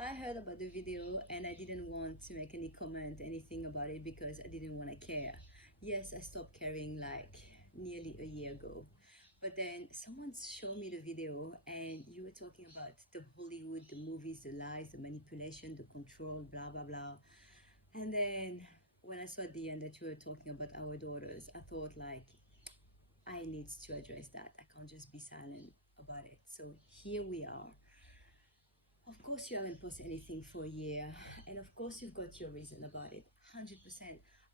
I heard about the video and I didn't want to make any comment, anything about it because I didn't want to care. Yes, I stopped caring like nearly a year ago. But then someone showed me the video and you were talking about the Hollywood, the movies, the lies, the manipulation, the control, blah, blah, blah. And then when I saw at the end that you were talking about our daughters, I thought like, I need to address that. I can't just be silent about it. So here we are. Of course, you haven't posted anything for a year, and of course, you've got your reason about it. 100%.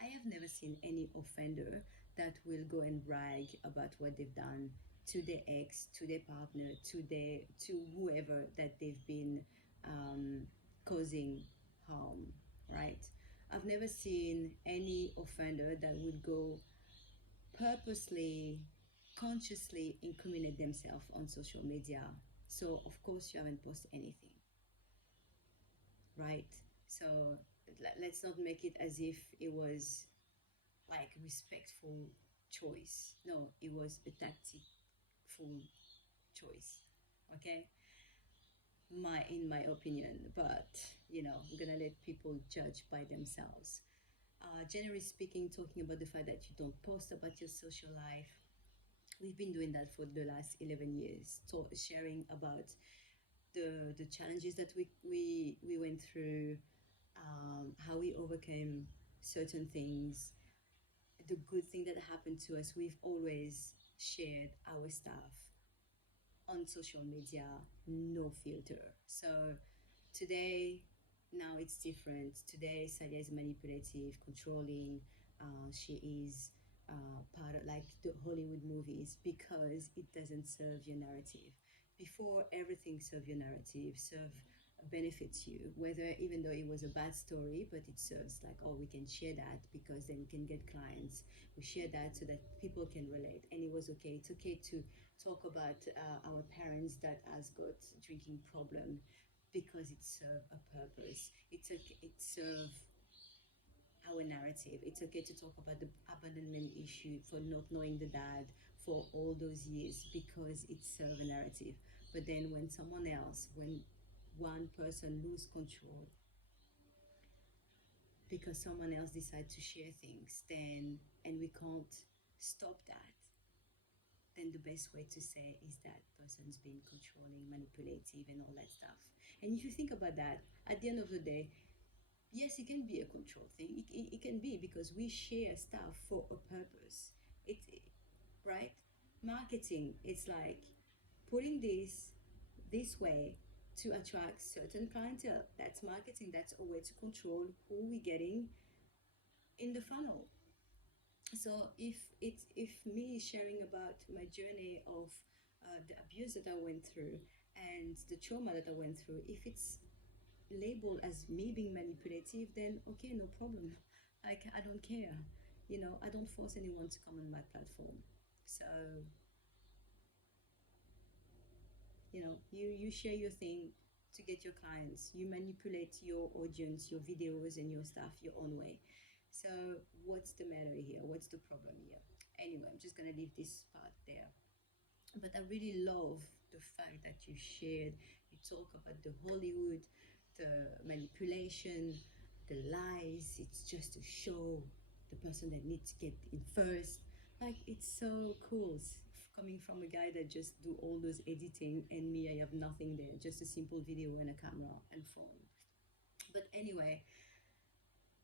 I have never seen any offender that will go and brag about what they've done to their ex, to their partner, to whoever that they've been um, causing harm, right? I've never seen any offender that would go purposely, consciously incriminate themselves on social media. So of course you haven't posted anything, right? So let's not make it as if it was like respectful choice. No, it was a tactful choice. Okay, in my opinion, but I'm gonna let people judge by themselves. Generally speaking, talking about the fact that you don't post about your social life, we've been doing that for the last 11 years, sharing about the challenges that we went through, how we overcame certain things, the good thing that happened to us. We've always shared our stuff on social media, no filter. So today, now it's different. Today, Sadia is manipulative, controlling. She is part of like the Hollywood movies because it doesn't serve your narrative. Before, everything serve your narrative, serve benefits you, whether even though it was a bad story, but it serves like, oh, we can share that because then we can get clients. We share that so that people can relate, and it was okay. It's okay to talk about our parents that has got drinking problem because it serve a purpose. It serve our narrative. It's okay to talk about the abandonment issue for not knowing the dad for all those years because it serve a narrative. But then when one person lose control because someone else decide to share things, then and we can't stop that, then the best way to say is that person's being controlling, manipulative, and all that stuff. And if you think about that, at the end of the day, yes, it can be a control thing. It can be because we share stuff for a purpose. Right? Marketing, it's like putting this way to attract certain clientele. That's marketing. That's a way to control who we're getting in the funnel. So if me sharing about my journey of the abuse that I went through and the trauma that I went through, if it's labeled as me being manipulative, then okay, no problem. Like I don't care. I don't force anyone to come on my platform. So you share your thing to get your clients. You manipulate your audience, your videos and your stuff your own way. So what's the matter here? What's the problem here? Anyway, I'm just gonna leave this part there. But I really love the fact that you shared, you talk about the Hollywood, the manipulation, the lies. It's just to show the person that needs to get in first. Like it's so cool coming from a guy that just do all those editing, and me, I have nothing there, just a simple video and a camera and phone. But anyway,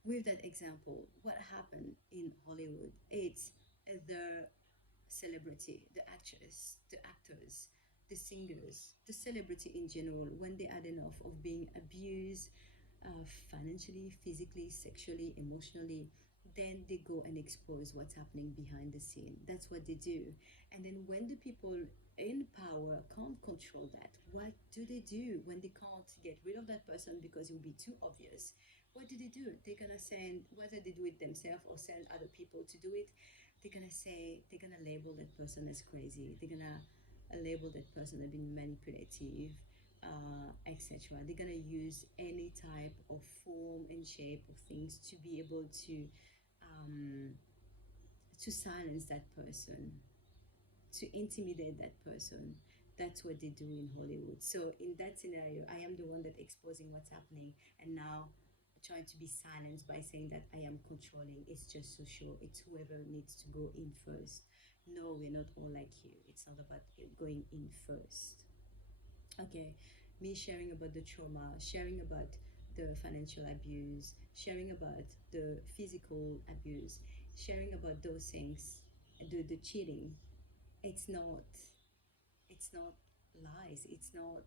with that example, what happened in Hollywood? It's the celebrity, the actress, the actors, the singers, the celebrity in general, when they had enough of being abused financially, physically, sexually, emotionally, then they go and expose what's happening behind the scene. That's what they do. And then when the people in power can't control that, what do they do when they can't get rid of that person because it will be too obvious? What do? They're gonna send, whether they do it themselves or send other people to do it, they're gonna label that person as crazy. They're gonna label that person as being manipulative, etc. They're gonna use any type of form and shape of things to be able um, to silence that person, to intimidate that person, That's what they do in Hollywood. So in that scenario, I am the one that exposing what's happening, and now trying to be silenced by saying that I am controlling. It's just so sure. It's whoever needs to go in first. No, we're not all like you. It's not about going in first. Okay, me sharing about the trauma, sharing about the financial abuse, sharing about the physical abuse, sharing about those things, the cheating. It's not. It's not lies. It's not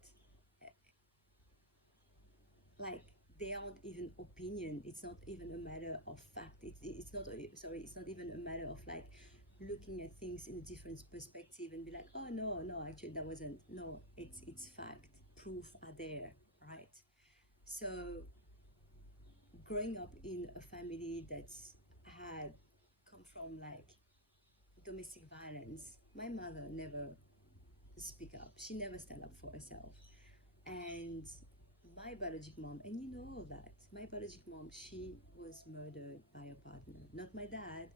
like they aren't even opinion. It's not even a matter of fact. It's not sorry, it's not even a matter of like looking at things in a different perspective and be like, oh no, no, actually that wasn't. No, it's fact. Proof are there, right? So growing up in a family that's had come from like domestic violence, my mother never speak up. She never stand up for herself. And my biological mom, and you know all that, my biological mom, she was murdered by a partner, not my dad,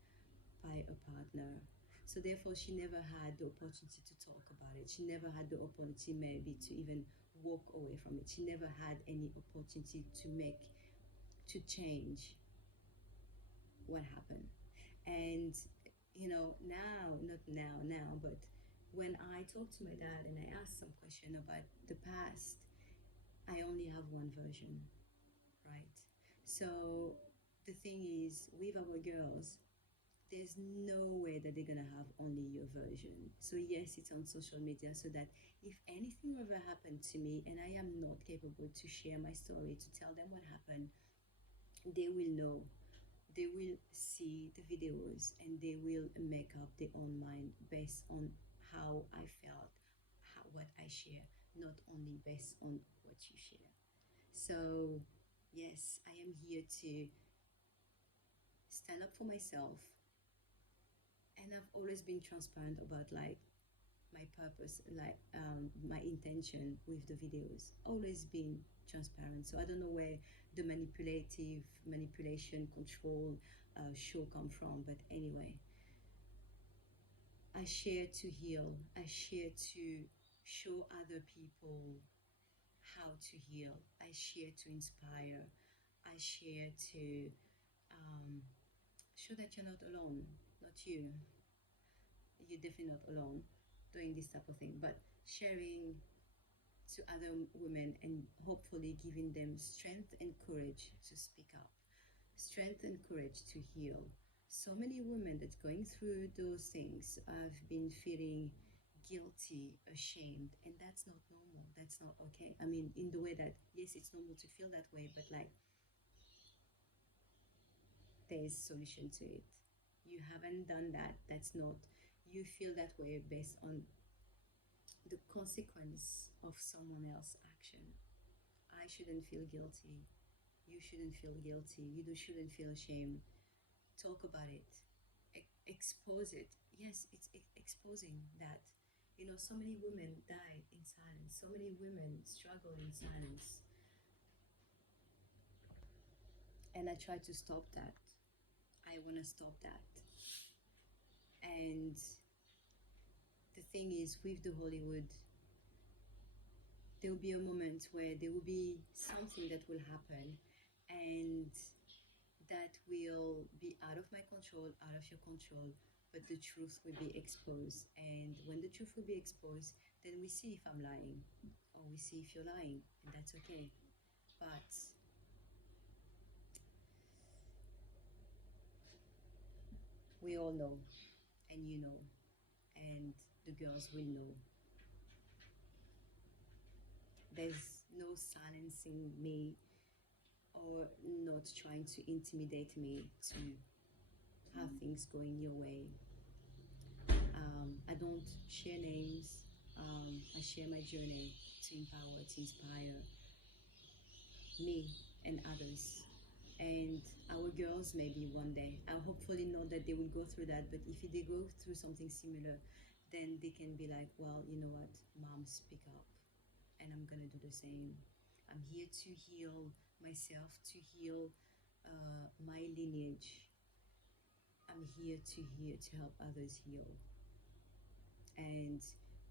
by a partner. So therefore she never had the opportunity to talk about it. She never had the opportunity maybe to even walk away from it. She never had any opportunity to make, to change what happened. And now, not now, but when I talk to my dad and I ask some question about the past, I only have one version, right? So the thing is, with our girls, there's no way that they're gonna have only your version. So yes, it's on social media so that if anything ever happened to me and I am not capable to share my story, to tell them what happened, they will know. They will see the videos and they will make up their own mind based on how I felt, what I share, not only based on what you share. So, yes, I am here to stand up for myself, and I've always been transparent about like my purpose, like my intention with the videos. Always been transparent. So I don't know where the manipulation, control show come from, but anyway, I share to heal. I share to show other people how to heal. I share to inspire. I share to um, show that you're not alone, not you. You're definitely not alone doing this type of thing, but sharing to other women and hopefully giving them strength and courage to speak up, strength and courage to heal. So many women that's going through those things have been feeling guilty, ashamed, and that's not normal. That's not okay. I mean, in the way that yes, it's normal to feel that way, but like there's solution to it. You haven't done that. That's not, you feel that way based on the consequence of someone else's action. I shouldn't feel guilty. You shouldn't feel guilty. Shouldn't feel ashamed. Talk about it. Expose it. Yes, it's exposing that. So many women died in silence. So many women struggle in silence. And I try to stop that. I want to stop that. And the thing is, with the Hollywood, there will be a moment where there will be something that will happen, and that will be out of my control, out of your control, but the truth will be exposed. And when the truth will be exposed, then we see if I'm lying or we see if you're lying, and that's okay. But we all know, and you know, and the girls will know. There's no silencing me or not trying to intimidate me to have things going your way. I don't share names. I share my journey to empower, to inspire me and others. And our girls, maybe one day, I hopefully know that they will go through that. But if they go through something similar, then they can be like, well, you know what, mom, speak up. And I'm going to do the same. I'm here to heal myself, to heal my lineage. I'm here to help others heal. And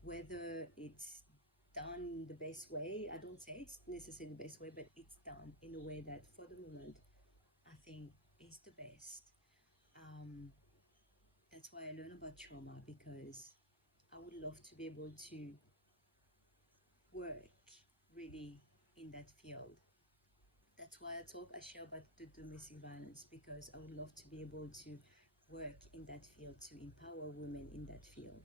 whether it's done the best way. I don't say it's necessarily the best way, but it's done in a way that for the moment I think is the best. Um, that's why I learn about trauma, because I would love to be able to work really in that field. That's why I share about the domestic violence, because I would love to be able to work in that field, to empower women in that field,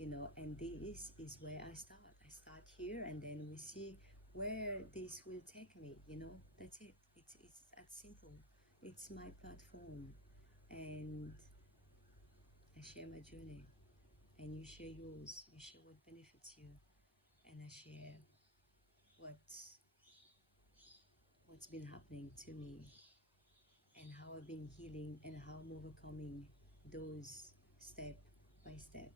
and this is where I start. I start here, and then we see where this will take me, that's it. It's that simple. It's my platform, and I share my journey, and you share yours. You share what benefits you, and I share what what's been happening to me, and how I've been healing, and how I'm overcoming those step by step.